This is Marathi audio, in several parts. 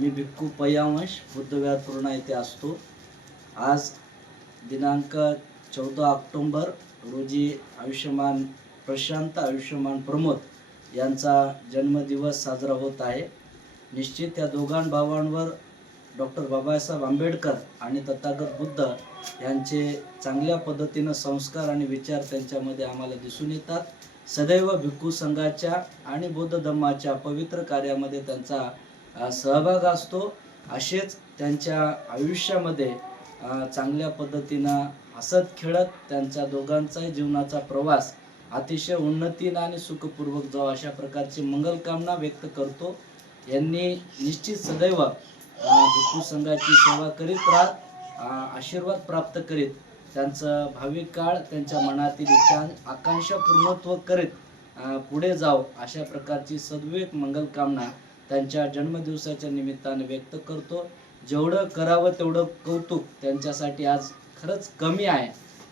मी भिक्खू पय्यावंश बुद्धविहार पूर्णा येथे असतो. आज दिनांक 14 ऑक्टोंबर रोजी प्रशांत आयुष्यमान प्रमोद यांचा जन्मदिवस साजरा होत आहे. निश्चित या दोघां भावांवर डॉक्टर बाबासाहेब आंबेडकर आणि तथागत बुद्ध यांचे चांगल्या पद्धतीनं संस्कार आणि विचार त्यांच्यामध्ये आम्हाला दिसून येतात. सदैव भिक्खू संघाच्या आणि बौद्ध धम्माच्या पवित्र कार्यामध्ये त्यांचा सहभाग असतो. असेच त्यांच्या आयुष्यामध्ये चांगल्या पद्धतीनं हसत खेळत त्यांच्या दोघांचाही जीवनाचा प्रवास अतिशय उन्नतीनं आणि सुखपूर्वक जावं अशा प्रकारची मंगलकामना व्यक्त करतो. यांनी निश्चित सदैव भिक्खू संघाची सेवा करीत राहत आशीर्वाद प्राप्त करीत त्यांचं भावी काळ त्यांच्या मनातील इच्छा आकांक्षा पूर्णत्व करीत पुढे जाव अशा प्रकारची सद्विवेक मंगलकामना त्यांच्या जन्मदिवसाच्या निमित्ताने व्यक्त करतो. जेवढं करावं तेवढं कौतुक त्यांच्यासाठी आज खरंच कमी आहे,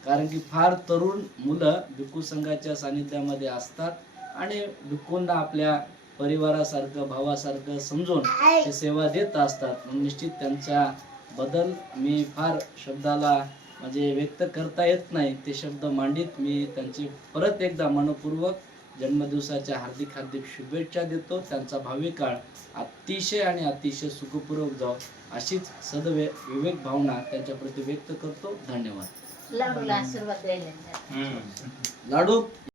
कारण की फार तरुण मुलं भिक्खू संघाच्या सानिध्यामध्ये असतात आणि भिक्खूंना आपल्या परिवारासारखं भावासारखं समजून ते सेवा देत असतात. म्हणून निश्चित त्यांच्या बदल मी फार शब्दाला म्हणजे व्यक्त करता येत नाही ते शब्द मांडीत मी त्यांची परत एकदा मनपूर्वक जन्मदिवसाच्या हार्दिक शुभेच्छा देतो. त्यांचा भावी काळ अतिशय आणि अतिशय सुखपूर्वक जावो अशीच विवेक भावना त्यांच्या प्रति व्यक्त करतो. धन्यवाद. लाडूला आशीर्वाद द्यायला लाडू